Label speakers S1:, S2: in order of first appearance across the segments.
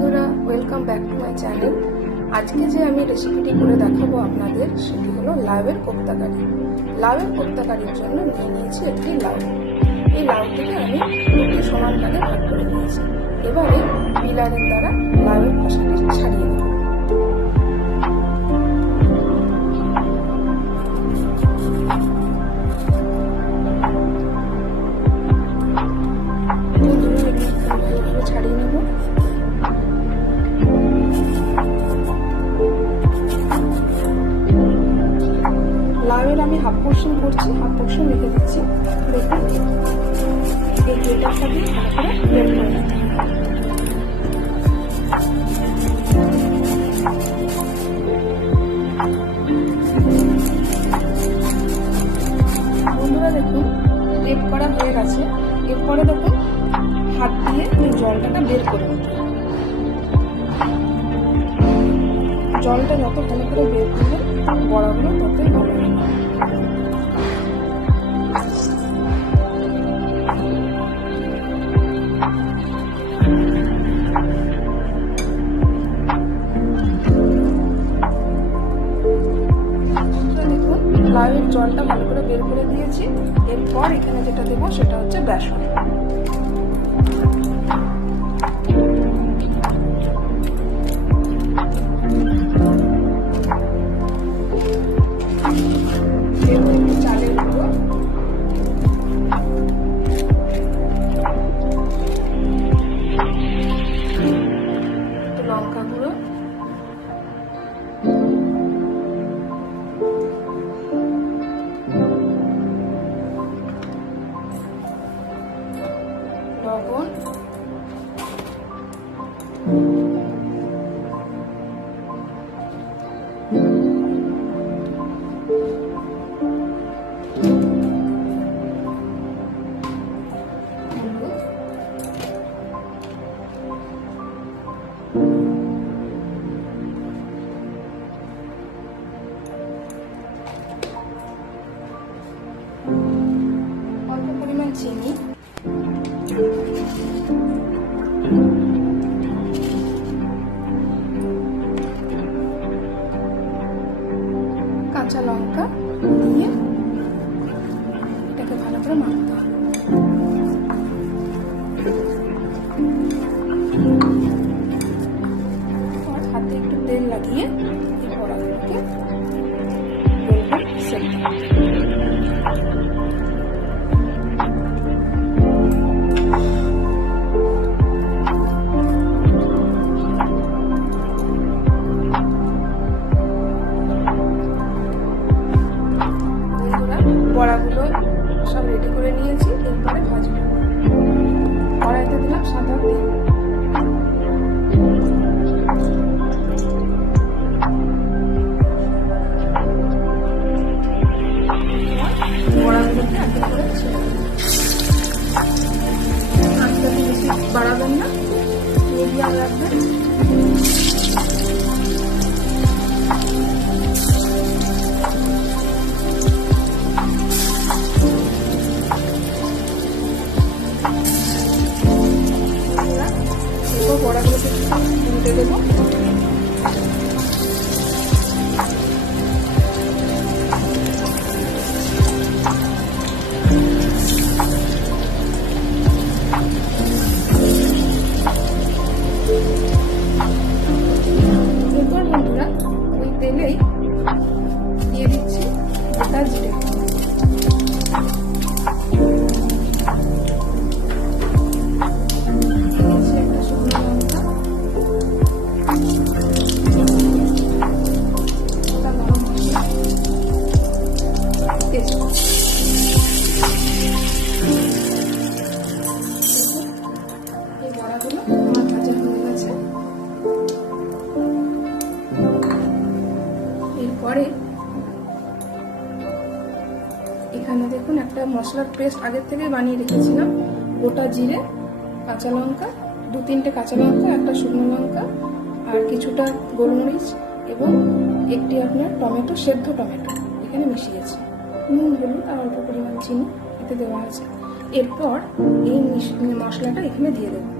S1: বন্ধুরা welcome back to my channel আজকে যে আমি রেসিপিটি করে দেখাবো আপনাদের, সেটি হলো লাউয়ের কোপ্তা কারি। লাউয়ের কোপ্তা কারির জন্য নিয়ে নিয়েছি একটি লাউ। এই লাউটিকে আমি দুটি সমান ভাগে ভাগ করে নিয়েছি। এবারে পিলারের দ্বারা লাউয়ের খোসাটি হাফ পোর্শন করছি হাফ পোর্শন রেখে দিচ্ছি। দেখুন। এই গ্রেটার সাথে ভালো করে করে বন্ধুরা, দেখুন রেড করা হয়ে গেছে। এরপরে দেখুন, হাত দিয়ে এই জলটাকে বের করে জলটা যত ভালো করে বের করবেন বড়াগুলো ততই ভালো লাউয়ের জলটা ভালো করে বের করে দিয়েছি। এরপর এখানে যেটা দেবো সেটা হচ্ছে বেসন। চিনি। কাঁচা লঙ্কা দিয়ে এটাকে ভালো করে মাখতে হবে। গোটা জিরে এখানে দেখুন একটা মশলার পেস্ট আগের থেকে বানিয়ে রেখেছিলাম। গোটা জিরে, কাঁচা লঙ্কা, দু তিনটে কাঁচা লঙ্কা, একটা শুকনো লঙ্কা আর কিছুটা গোলমরিচ এবং একটি আপনার টমেটো, সেদ্ধ টমেটো এখানে মিশিয়েছি। নুন, হলুদ আর অল্প পরিমাণ চিনি এতে দেওয়া আছে। এরপর এই মিশ- মশলাটা এখানে দিয়ে দেবো।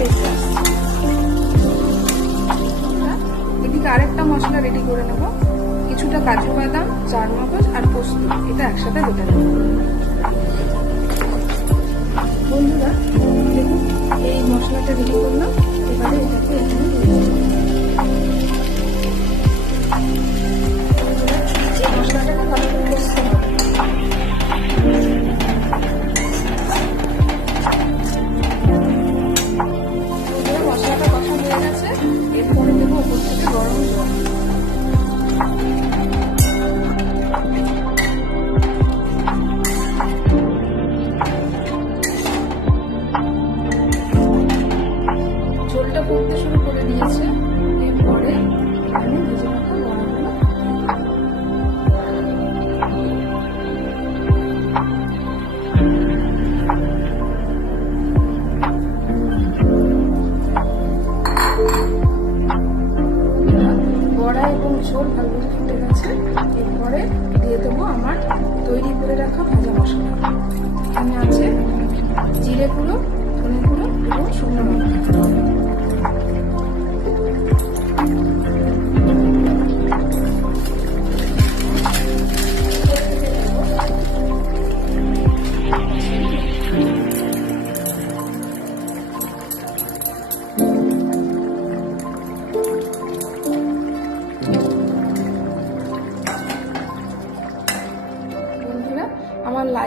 S1: বেশি এদিকে আরেকটা মশলা রেডি করে নেব। কিছুটা কাজু বাদাম চার আর পোস্ত। এটা একসাথে বেটে নেব বন্ধুরা, দেখুন, এই মশলাটা রেডি করলাম। ঝোলটা পড়তে শুরু করে দিয়েছে। এরপরে আমি ভেজে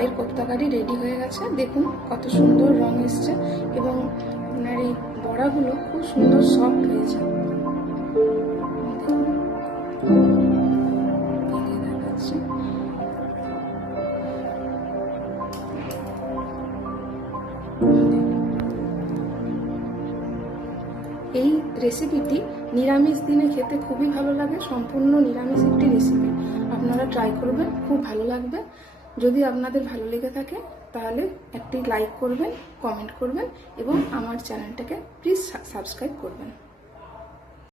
S1: লাইয়ের কোপ্তাকারি রেডি হয়ে গেছে। দেখুন কত সুন্দর রং এসছে এবং আপনার এই বড়াগুলো খুব সুন্দর সফট হয়েছে। এই রেসিপিটি নিরামিষ দিনে খেতে খুবই ভালো লাগে। সম্পূর্ণ নিরামিষ একটি রেসিপি আপনারা ট্রাই করবেন, খুব ভালো লাগবে। যদি আপনাদের ভালো লেগে থাকে, তাহলে একটি লাইক করবেন কমেন্ট করবেন এবং আমার চ্যানেলটাকে প্লিজ সাবস্ক্রাইব করবেন।